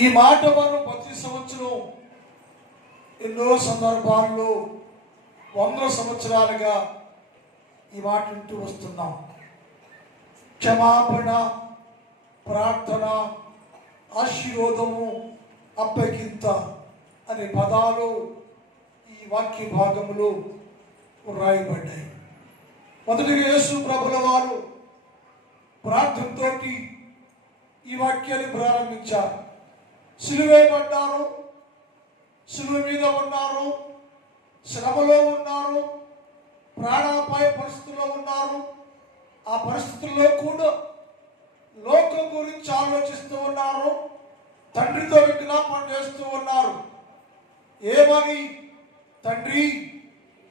ఈ మాట మనం ప్రతి సంవత్సరం ఎన్నో సందర్భాల్లో వందల సంవత్సరాలుగా ఈ మాట వింటూ వస్తున్నాం. క్షమాపణ, ప్రార్థన, ఆశీర్వాదము, అప్పగింత అనే పదాలు ఈ వాక్య భాగములో వ్రాయబడ్డాయి. మొదటిగా యేసు ప్రభుల వారు ప్రార్థనతో ఈ వాక్యాన్ని ప్రారంభించారు. సిలువేయబడ్డారు, సిలువ మీద ఉన్నారు, శ్రమలో ఉన్నారు, ప్రాణాపాయ పరిస్థితుల్లో ఉన్నారు. ఆ పరిస్థితుల్లో కూడా లోకం గురించి ఆలోచిస్తూ ఉన్నారు. తండ్రితో విజ్ఞాపన చేస్తూ ఉన్నారు. ఏమని? తండ్రి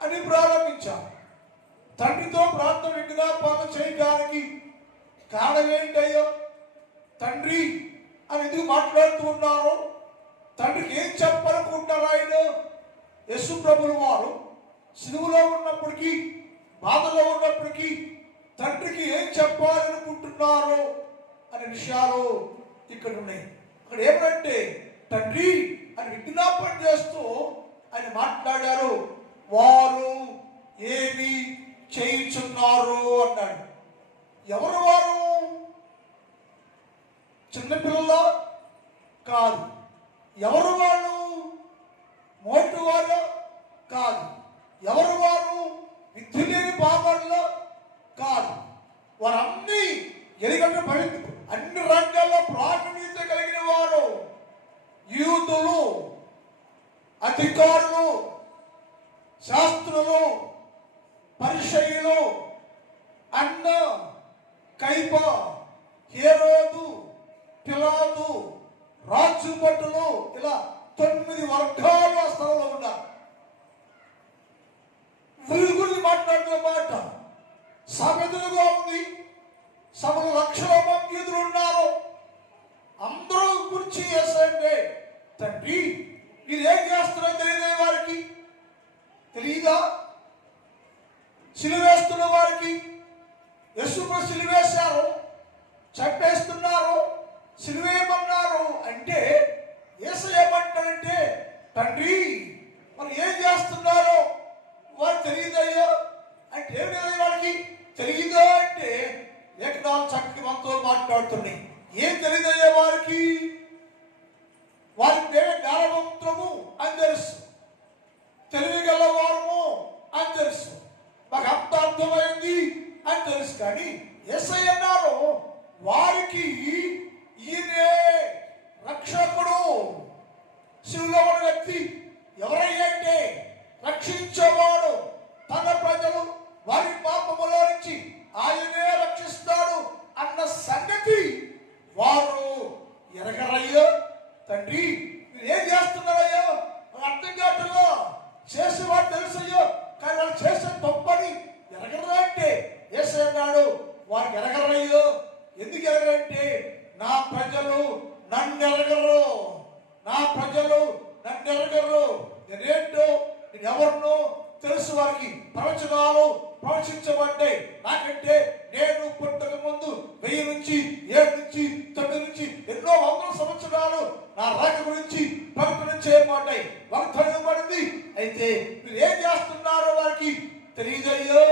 అని ప్రారంభించారు. తండ్రితో ప్రార్థన విజ్ఞాపన చేయడానికి కారణం ఏంటయ్యో? తండ్రి అని ఎందుకు మాట్లాడుతూ ఉన్నారు? తండ్రికి ఏం చెప్పాలనుకుంటారు? ఆయన యేసు ప్రభుల వారు సిలువలో ఉన్నప్పటికీ, బాధలో ఉన్నప్పటికీ తండ్రికి ఏం చెప్పాలనుకుంటున్నారు అనే విషయాలు ఇక్కడ ఉన్నాయి. అక్కడ ఏమంటే తండ్రి అని విజ్ఞాపన చేస్తూ ఆయన మాట్లాడారు. వారు ఏమి చేయించున్నారు అన్నాడు. ఎవరు వారు? చిన్నపిల్లల కాదు. ఎవరు వాళ్ళు? మోటు వాళ్ళు కాదు. ఎవరు వారు? విద్య లేని పాపంలో కాదు. వారన్నీ ఎలుగంటే పవిత్ర, అన్ని రంగాల్లో ప్రావీణ్యత కలిగిన వారు. యూతులు, అధికారులు, శాస్త్రులు, పరిచయులు, అన్న, కైప, హేరోదు, పిలాతు, రాజు భటులు, ఇలా 9 వర్గాలు ఆ స్థలంలో ఉన్నారు. వీరి గురించి మాట్లాడుతున్న మాట సభ ఎదురుగా ఉంది. సభలు లక్షల మంది ఎదురు ఉన్నారు. అందరూ గురించి చేసండి. తండ్రి ఇదేం చేస్తున్నారో తెలియదే వారికి తెలియదా? సిలువేస్తున్న వారికి యేసును సిలువేశారు, చంపేస్తున్నారు, సిలువేయమన్నారు. అంటే యేసు ఏమంటాడంటే తండ్రి మరి ఏం చేస్తున్నారో వారు తెలియదయ్యా అంటే ఏం తెలియదు వాళ్ళకి. తెలియదా అంటే లేఖనాలు చక్కటి మనతో మాట్లాడుతున్నాయి. ఏం తెలియదయ్యా వారికి? వారికి మేమే జ్ఞానవంతులము అని తెలుసు, తెలియగలవారము అని తెలుసు, మాకు అంత అర్థమైంది అని తెలుసు. కానీ యేసయ్య అన్నారు వారికి ఈయనే రక్షకుడు. శిలువలో ఉన్న వ్యక్తి ఎవరయ్యంటే రక్షించేవాడు. తన ప్రజలు వారి పాపములో నుంచి ఆయనే రక్షిస్తాడు అన్న సంగతి వారు ఎరగరయ్యో. తండ్రి మీరు ఏం చేస్తున్నారయ్యో అర్థం కావట్లేదు. చేసేవాడు తెలుసయ్యో, కానీ వాళ్ళు చేసే తప్పని ఎరగరా అంటే యేసు అన్నాడు వారికి ఎరగరయ్యో. ఎందుకు ఎరగరంటే నా ప్రజలు నన్ను ఎరగరు, నా ప్రజలు నన్ను ఎరగరు. నేనేంటో నేను ఎవరినో తెలుసు వారికి. ప్రవచనాలు ప్రవచించబడ్డాయి. నాకంటే నేను పుట్టక ముందు 1000 నుంచి 7 నుంచి 9 నుంచి ఎన్నో వందల సంవత్సరాలు నా రాక గురించి ప్రకటన చేయబడ్డాయి, వాగ్దానం ఇవ్వబడింది. అయితే మీరు ఏం చేస్తున్నారో వారికి తెలియదయ్యో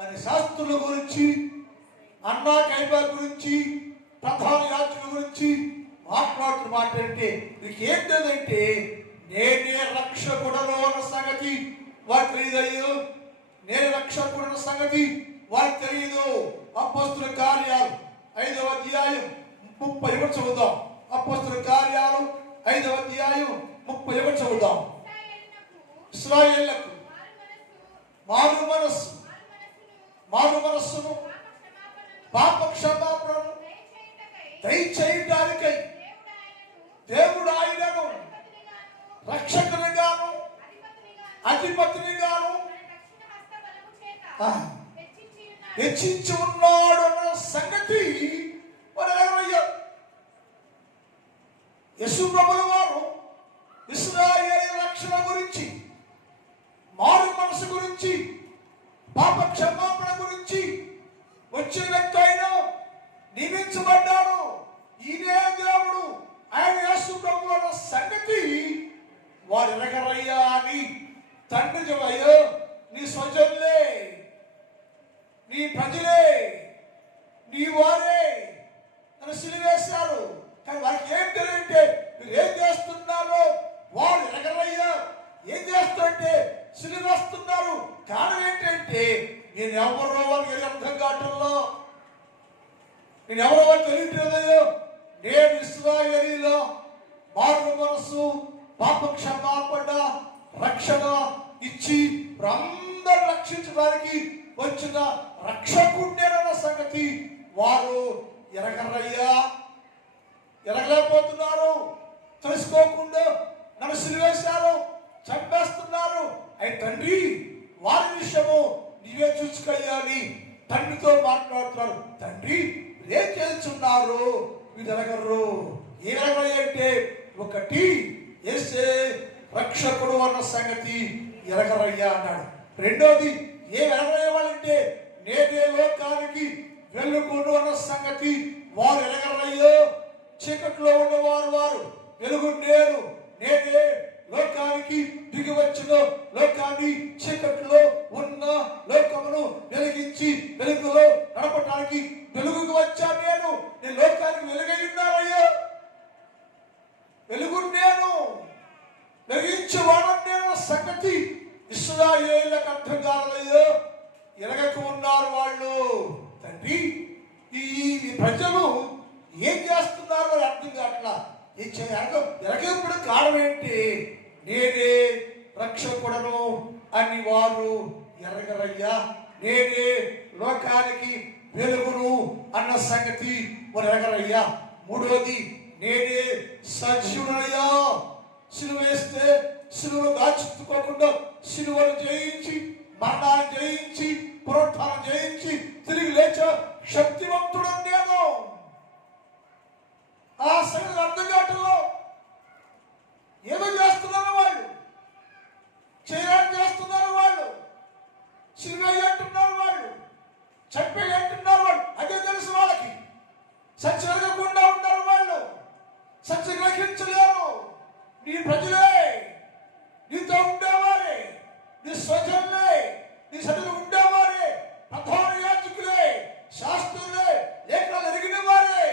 అని శాస్త్రుల గురించి, అన్నా కైపా గురించి, ప్రధాన యాజకుల గురించి మాట్లాడుతున్న మాట అంటే మీకు ఏం తెలియదంటే నేనే రక్షకుడను అన్న సంగతి వారికి తెలియదయ్యో. నేను రక్షకుడన్న సంగతి వారికి తెలియదు. అపొస్తలుల కార్యాలు 5వ అధ్యాయం 31 చదువుదాం. అపొస్తలుల కార్యాలు 5వ అధ్యాయం 31 చదువుదాం. ఇశ్రాయేలులకు మారు మనస్సును పాప క్షమాపణను దయచేయడానికై దేవుడు ఆయనను రక్షకునిగాను అధిపతినిగాను హెచ్చించి ఉన్నాడు అన్న సంగతి యేసు ప్రభుల వారు ఇశ్రాయేలు రక్షణ గురించి, మారు మనసు గురించి, పాప క్షమాపణ గురించి వచ్చే వ్యక్తి అయినా నియమించబడ్డాడు. ఈయనే దేవుడు, ఆయన యేసు ప్రభు ఎరగరయ్యా అని తండ్రి అయ్యో నీ స్వజనులే, నీ ప్రజలే, నీ వారే నన్ను సిలువేశారు. కానీ వారికి ఏం తెలియంటే మీరు ఏం చేస్తున్నారో వారు ఎరగరయ్యా. ఏం చేస్తారంటే సిలువేస్తున్నారు. కారణం ఏంటంటే నేను ఎవరో వారికి అర్థం కావటంలో, నేను ఎవరో వారికి తెలియట్లేదయ్యో. నేను ఇశ్రాయేలీలో మారు మనసు, పాప క్షమాపణ, రక్షణ ఇచ్చి అందరూ రక్షించడానికి వచ్చిన రక్షకుడేనన్న సంగతి వారు ఎరగరయ్యా. ఎరగలేకపోతున్నారు. తెలుసుకోకుండా నన్ను సిలువేశారు, చంపేస్తున్నారు. అయితే తండ్రి వారి విషయము నీవే చూసుకోవాలి. తండ్రితో మాట్లాడుతున్నారు. తండ్రి ఏం చేస్తున్నారు వీరు ఎరగరు. ఏ ఎరగరయ్య అంటే ఒకటి యేసే రక్షకుడు అన్న సంగతి ఎరగరయ్యా అన్నాడు. రెండోది ఏ ఎరగరయ్యాలంటే నేనే లోకానికి వెలుగును అన్న సంగతి వారు ఎరగరయ్యో. చీకట్లో ఉన్నవారు వారు వెలుగు నేను, నేనే లోకానికి దిగి వచ్చిన లోకాన్ని చీకట్లో ఉన్న లోకమును వెలిగించి వెలుగులో నడపడానికి వెలుగుకు వచ్చాను. నేను లోకానికి వెలుగై ఉన్నానయ్యా. వెలుగు నేను, వెలిగించేవాడు నేను సంగతి ఇశ్రాయేలులకు అర్థం కాలేదో. ఎరగక ఉన్నారు వాళ్ళు. తండ్రి ఈ ప్రజలు ఏం చేస్తున్నారో అర్థం కావట్లా. ఎరగప్పుడు కారణం ఏంటి? నేనే రక్షకుడను అని వారు ఎరగరయ్యా. నేనే లోకానికి వెలుగును అన్న సంగతి వారు ఎరగరయ్యా. మూడోది నేనే సజీవుడయ్యా. సిలువ వేస్తే సిలువను దాచుకోకుండా సిలువను జయించి, మరణాన్ని జయించి, పునరుత్థానం జయించి తిరిగి లేచే శక్తివంతుడు నేను. ఆ సంగతి అర్థం కావటంలో ఏదో చేస్తున్నారు వాళ్ళు, చేయాలని చేస్తున్నారు వాళ్ళు, సిలువ అంటున్నారు వాళ్ళు, చంపే అంటున్నారు వాళ్ళు. అదే తెలుసు వాళ్ళకి. సత్యం ఎరగకుండా ఉన్నారు వాళ్ళు. సత్యం గ్రహించలేరు. నీ ప్రజలే, నీతో ఉండేవారే, నీ స్వజనులే, నీ సదులు ఉండేవారే, ప్రధాన యాజకులే, శాస్త్రులే, లేఖనాలు ఎరిగిన వారే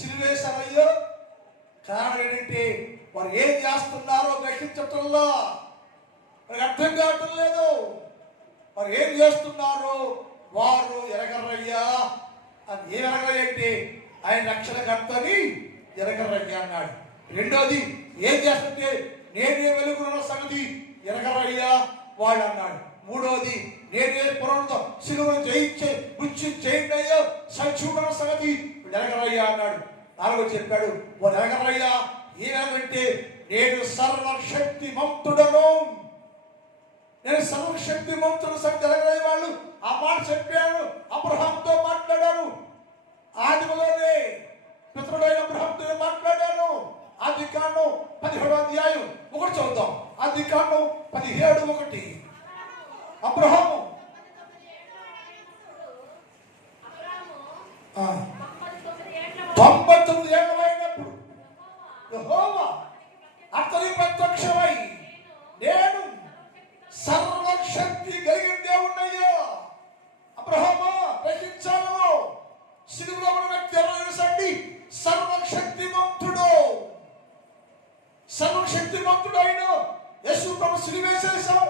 సిలువేశారయ్యో. కారణం ఏంటంటే వారు ఏం చేస్తున్నారో గ్రహించటంలో వారికి అర్థం కావటం లేదు. వారు ఏం చేస్తున్నారో వారు ఎరగరయ్యా. అని ఏం ఎరగరంటే ఆయన రక్షణకర్తని ఎరగరయ్యా అన్నాడు. రెండోది ఏం చేస్తుంటే నేనే వెలుగున్న సంగతి ఎరగరయ్యా వాళ్ళు అన్నాడు. మూడోది నేనే పురాణంతో సిలువను జయించే మృత్యు చేయండి అయ్యా సజీవుడన్న సంగతి ఎరగరయ్యా అన్నాడు. నాలుగో చెప్పాడు వారు ఎరగరయ్యా. ఏమేమంటే నేను సర్వశక్తి మంతుడను. నేను సర్వశక్తి మంతుడు సంగతి ఎరగరయ్య వాళ్ళు ఆ మాట చెప్పాను. అబ్రహాంతో మాట్లాడాను. ఆదిలోనే పితరుడైన అబ్రహాంతో మాట్లాడాను. ఆదికాండం 17వ అధ్యాయం 1 చదువుతాం. ఆదికాండం 17:1. అబ్రహాము 99 ఏళ్ళైనప్పుడు యెహోవా అతనికి ప్రత్యక్షమై నేను సర్వశక్తి కలిగిన దేవుడయ్యా. అబ్రహాము గ్రహించాను. సిలువలో ఉన్న వ్యక్తి ఎవరండి? సర్వశక్తిమంతుడు. సర్వశక్తిమంతుడు అయిన యేసు ప్రభు సిలువేసేసాం,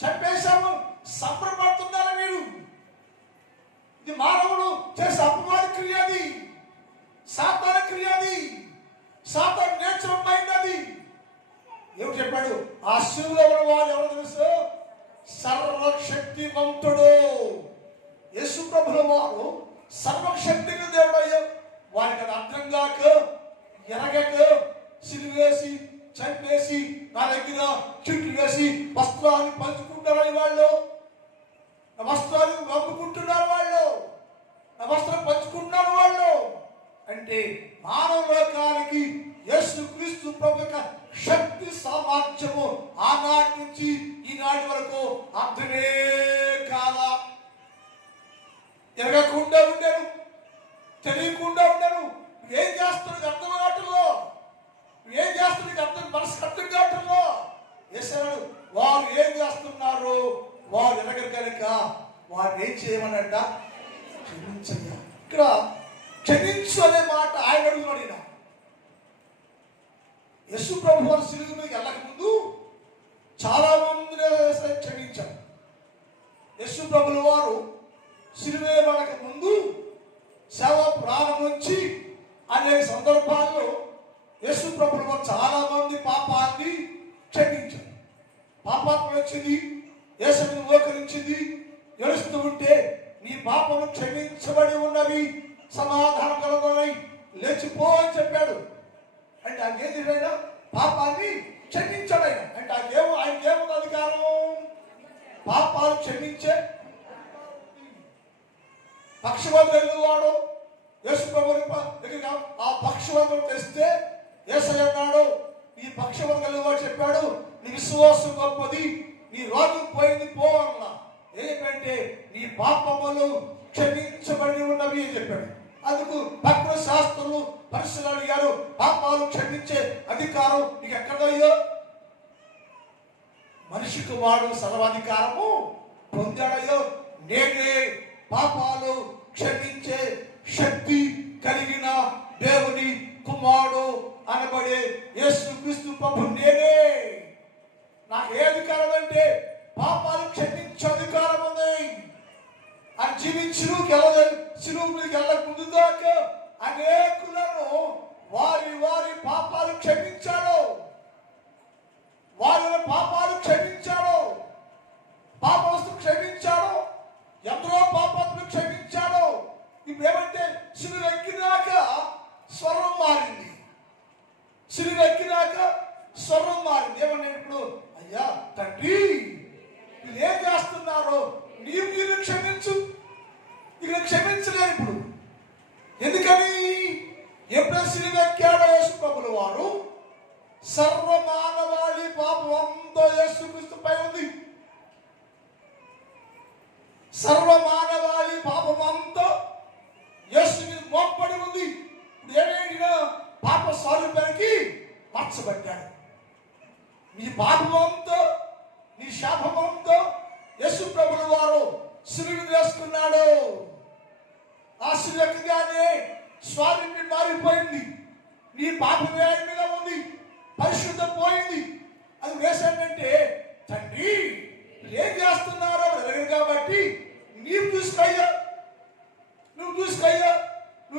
చంపేశాము, సంబరపడుతున్నారు మీరు. ఇది మానవుడు చేసే అపవాద క్రియది, సాతాన క్రియది, సాతాన్ నేచర్ మైండ్ అది. ఏమి చెప్పాడు? ఆ సిలువలో ఉన్న వారు ఎవరు తెలుసు? సర్వశక్తిమంతుడు. యేసు ప్రభుల వారు సర్వశక్తిని దేవుడు అయ్యా. వారికి అది అర్థం కాక ఎరగక సిలువేసి చంపేసి నా దగ్గర చుట్లు వేసి వస్త్రాలు పంచుకుంటారు వాళ్ళు. నా వస్త్రాలు అమ్ముకుంటున్నారు వాళ్ళు. నా వస్త్రం పంచుకుంటున్నారు వాళ్ళు. అంటే మానవ లోకానికి యేసు క్రీస్తు ప్రభు యొక్క శక్తి సామర్థ్యము ఆనాటి నుంచి ఈనాటి వరకు అర్థమే కాదా. ఎరగకుండా ఉండను, తెలియకుండా ఉండను. ఏం చేస్తున్నది అర్థం కావట్లేదు. ఏం చేస్తున్నది అర్థం మనసు అర్థం కావట్లేదు. వారు ఎరగరు కనుక వారిని ఏం చేయమనంట? క్షమించయ్యా. ఇక్కడ క్షమించు అనే మాట ఆయన అడుగుతున్నాడు. ఈయన యేసు ప్రభు వారు సిలువ మీదకి వెళ్ళక ముందు చాలా మందిని క్షమించారు. యేసు ప్రభుల వారు సిలువ వేయబడక ముందు సేవ ప్రారంభించి అనేక సందర్భాల్లో యేసు ప్రభుల వారు చాలా మంది పాపాన్ని క్షమించారు. పాపాత్మ వచ్చింది, యేసుని మోకరించింది, ఏడుస్తూ ఉంటే నీ పాపము క్షమించబడి ఉన్నవి, సమాధానం కలుగుతాయి, లేచిపో అని చెప్పాడు. అంటే ఆయన పాపాన్ని క్షమించాడు. అంటే ఆయనకేముంది అధికారం? పాపాలు క్షమించే పక్షవాదులు వాడు యేసు ప్రభు దగ్గర ఆ పక్షవాదులు తెస్తే యేసయ్య అన్నాడు, ఈ పక్షవాదులు వాడు చెప్పాడు, నీ విశ్వాసం గొప్పది, నీ రోగం పోయింది పో అన్నా. ఏంటంటే నీ పాపములు క్షమించబడి ఉన్నవి అని చెప్పాడు. అందుకు భక్తుల శాస్త్రులు పరిశీలన అడిగారు, పాపాలు క్షమించే అధికారం నీకు ఎక్కడయ్యో? మనిషి కుమారుడు సర్వాధికారము పొందాడయ్యో, నేనే పాపాలు క్షమించే శక్తి కలిగిన దేవుని కుమారుడు అనబడే యేసుక్రీస్తు ప్రభు నేనే. నాకు ఏ అధికారం అంటే పాపాలు క్షమించే అధికారం ఉంది. అని జీవించు సిలువ మీదకి వెళ్ళక ముందు దాకా అనేకులను వారి వారి పాపాలు క్షమించాడు. వారి పాపాలు క్షమించాడు, పాపవస్తులు క్షమించాడు, ఎందరో పాపాత్మలు క్షమించాడు. ఇప్పుడు ఏమంటే సిలువ ఎక్కినాక స్వరం మారింది. సిలువ ఎక్కినాక స్వరం మారింది. ఏమన్నా ఇప్పుడు, అయ్యా తండ్రి మీరు ఏం చేస్తున్నారో మీరు క్షమించు. ఇక్కడ క్షమించలేరు ఇప్పుడు. ఎందుకని? ఎప్పుడైనా సిలువ ఎక్కాడో యేసు ప్రభుల వారు సర్వమానవాళి పాపం అంతా యేసుక్రీస్తుపై ఉంది. సర్వమానవాళి పాపం అంతా యేసు మీద మోపడి ఉంది. ఇప్పుడు ఏమైనా పాప స్వరూపానికి మార్చబడ్డాడు. నీ పాపమంతో నీ శాపమంతో యేసు ప్రభుల వారు సిలువ వేసుకున్నాడు. ఆ సిలువగానే స్వామి మారిపోయింది. నీ పాపం ఆయన మీద ఉంది, పరిశుద్ధం పోయింది. అది వేసానంటే తండ్రి ఏం చేస్తున్నారో కాబట్టి నీవు చూసుకోయ్యా, నువ్వు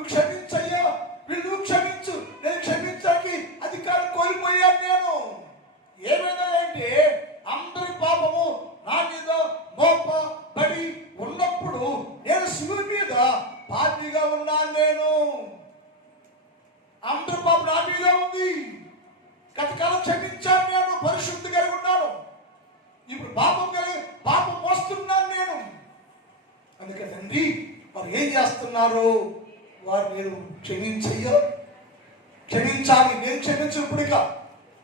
క్షమించయ్యా, వీళ్ళు నువ్వు క్షమించు, నేను క్షమించడానికి అధికారం కోల్పోయాను. నేను ఏమైనా అంటే అందరి పాపము నా మీద మోపబడి ఉన్నప్పుడు నేను సిలువ మీద పాపిగా ఉన్నాను. నేను అందరి పాపం నా మీద ఉంది. గతకాలం క్షమించాను, నేను పరిశుద్ధిగా ఉన్నాను. ఇప్పుడు పాపం మోస్తున్నాను నేను. అందుకే తండ్రి వారు ఏం చేస్తున్నారు? వారు నేను క్షమించాలి. నేను క్షమించు ఇప్పుడుగా,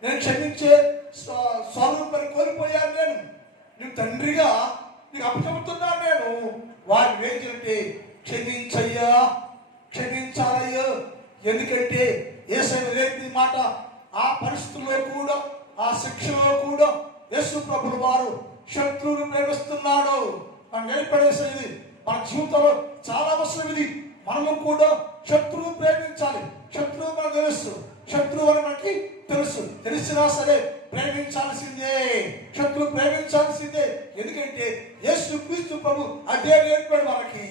నేను క్షమించే స్వరూపాన్ని కోల్పోయాను. నేను తండ్రిగా నీకు అప్పచెబుతున్నాను. నేను వారిని ఏం చెప్తే క్షమించాలయ్యో. ఎందుకంటే యేసయ్య లేని మాట ఆ పరిస్థితుల్లో కూడా, ఆ శిక్షలో కూడా యేసు ప్రభుల వారు శత్రువును ప్రేమిస్తున్నాడు. మనం నేర్పడేసేది మన జీవితంలో చాలా అవసరం. ఇది మనము కూడా శత్రువు ప్రేమించాలి. శత్రువు మనకు తెలుసు, శత్రువు అని మనకి తెలుసు. తెలిసినా సరే ప్రేమించాల్సిందే, శత్రువు ప్రేమించాల్సిందే. ఎందుకంటే యేసుక్రీస్తు ప్రభు అదే నేర్పాడు మనకి.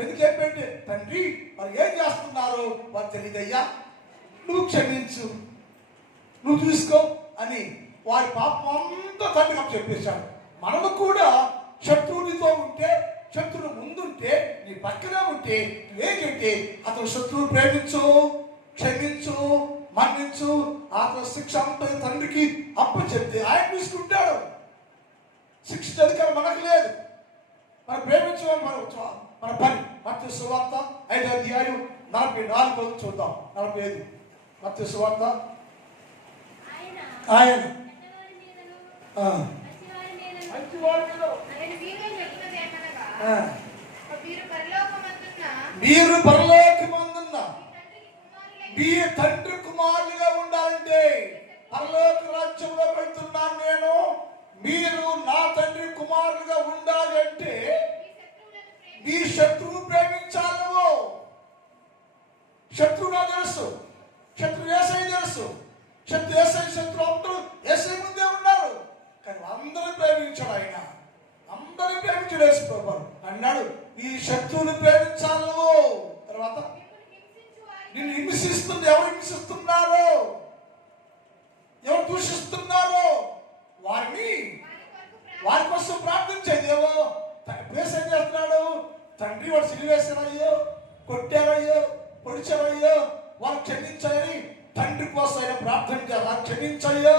ఎందుకు చెప్పండి? తండ్రి వారు ఏం చేస్తున్నారు వారు తెలియదయ్యా, నువ్వు క్షమించు, నువ్వు చూసుకో అని వారి పాపం అంతా తండ్రికి చెప్పేశాడు. మనము కూడా శత్రువునితో ఉంటే, శత్రువు ముందుంటే, నీ పక్కనే ఉంటే నువ్వేంటంటే అతను శత్రువు ప్రేమించు, క్షమించు, మన్నించు. అతను శిక్ష అంతా తండ్రికి అప్పచెప్తే ఆయన తీసుకుంటాడు. శిక్ష అధికారం మనకు లేదు. మనం ప్రేమించడం మన పని. మత్తయి సువార్త 5వ అధ్యాయం 44 చూద్దాం. 45 మత్తయి సువార్త. ఆయన మీరు పరలోకమందున్న మీ తండ్రి కుమారులుగా ఉండాలంటే, పరలోక రాజ్యంలో పెడుతున్నాను నేను, మీరు నా తండ్రి కుమారులుగా ఉండాలి అంటే మీ శత్రువు ప్రేమించాలి. నువ్వు శత్రువు నాకు తెలుసు, శత్రువు ఏసై తెలుసు, శత్రు అందరూ ఏసై ముందే ఉన్నారు. కానీ అందరూ ప్రేమించాడు ఆయన, అందరూ ప్రేమించాడు యేసు ప్రభువు అన్నాడు. ఈ శత్రువుని ప్రేమించాలి నువ్వు. తర్వాత నిన్ను హింసిస్తుంది, ఎవరు హింసిస్తున్నారో, ఎవరు దూషిస్తున్నారో వారి కోసం ప్రార్థించేదేవో. పేస ఏం చేస్తున్నాడు? తండ్రి వాడు సిలివేశారయ్యో, కొట్టారయ్యో, పొడిచారయ్యో, వారు క్షమించాయని తండ్రి కోసం ఆయన ప్రార్థన చేయాలి. క్షమించయ్యో,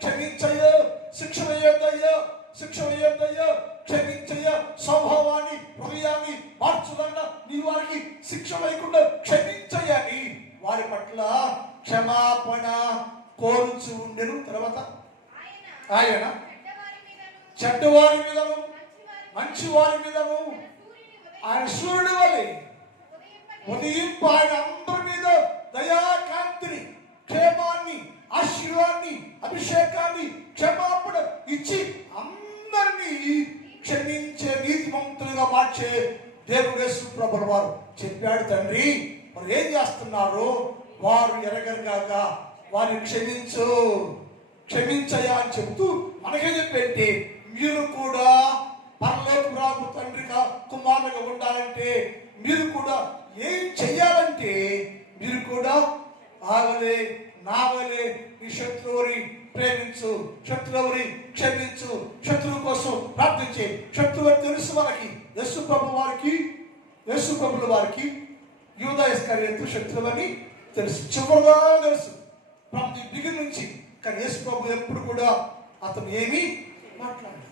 క్షమించయ్యో, శిక్ష వేయొద్దయ్యో, శిక్ష వేయొద్దయ్యో, క్షమించయ్యో, స్వభావాన్ని హృదయాన్ని మార్చుదన్న నీ వారికి శిక్ష వేయకుండా క్షమించయ్యని వారి పట్ల క్షమాపణ కోరుచు ఉండెను. తర్వాత ఆయన చెడ్డవారి మీదను మంచి వారి మీదను ఆయన సూర్యుడి వలె ఉదయింపు ఆయన అందరి మీద దయాకాంతిని, క్షేమాన్ని, ఆశీర్వాదాన్ని, అభిషేకాన్ని, క్షమాపణ ఇచ్చి అందరినీ క్షమించే నీతిమంతులుగా మార్చే దేవుడు యేసు ప్రభువు వారు చెప్పాడు. తండ్రి వారు ఏం చేస్తున్నారు? వారు ఎరగరుగాక వారిని క్షమించయా అని చెబుతూ మనకే చెప్పేంటి, మీరు కూడా పరలోకపు రాకు తండ్రి కుమారులుగా ఉండాలంటే మీరు కూడా ఏం చెయ్యాలంటే మీరు కూడా ఆవలే నావలే మీ శత్రువుని ప్రేమించు, శత్రువుని క్షమించు, శత్రువు కోసం ప్రార్థించే. శత్రువు తెలుసు మనకి, యేసు ప్రభుల వారికి యూదా ఇస్కరియోతు శత్రువు అని తెలుసు, చివరిగా తెలుసు ప్రతి బిగిన్ నుంచి. కానీ యేసు ప్రభు ఎప్పుడు కూడా అతను ఏమీ మాట్లాడాడు.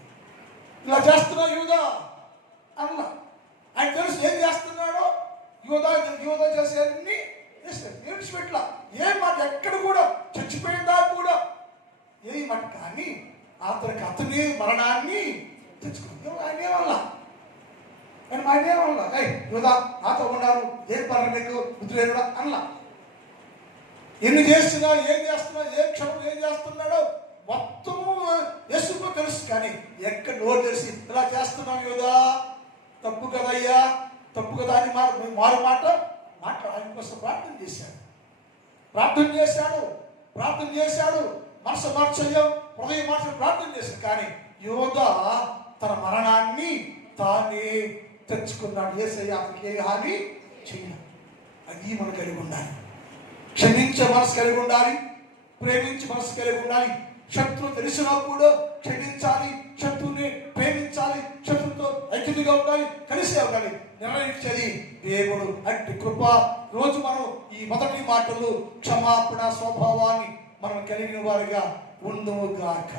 ఇలా చేస్తున్నా యూదా అన్న ఆయన తెలుసు ఏం చేస్తున్నాడో. యూదా చేసేవన్నీ విడిచిపెట్ల ఏ మాట ఎక్కడ కూడా చచ్చిపోయిందా కూడా ఏ మాట. కానీ అతని మరణాన్ని తెచ్చుకుని ఆయన ఏమల్లా యూదా నాతో ఉన్నారు, ఏం పర్లేదు నీకు బుద్ధి లేదు అన్నా. ఎన్ని చేస్తున్నా, ఏం చేస్తున్నా, ఏ క్షణం ఏం చేస్తున్నాడో మొత్తము యేసుకు తెలుసు. కానీ ఎక్కడ నోరు తెలిసి ఇలా చేస్తున్నాం యూదా, తప్పు కదయ్యా, తప్పు కదా అని మారు మాట ఆయన కోసం ప్రార్థన చేశాడు, మనసు మార్చయ్యో, హృదయం మార్చ ప్రార్థన చేశాడు. కానీ యూదా తన మరణాన్ని తానే తెచ్చుకున్నాడు. యేసయ్య అతనికి ఏ హాని చేయాలి. అది మనం కలిగి ఉండాలి. క్షమించే మనసు కలిగి ఉండాలి, ప్రేమించే మనసు కలిగి ఉండాలి. శత్రువు తెలిసినా కూడా క్షమించాలి, శత్రువుని ప్రేమించాలి, శత్రువుతో ఐక్యతగా ఉండాలి, కలిసి ఉండాలి. నిర్ణయించేది దేవుడు. అంటే కృప రోజు మనం ఈ మొదటి మాటలు క్షమాపణ స్వభావాన్ని మనం కలిగిన వారిగా ఉండుగాక.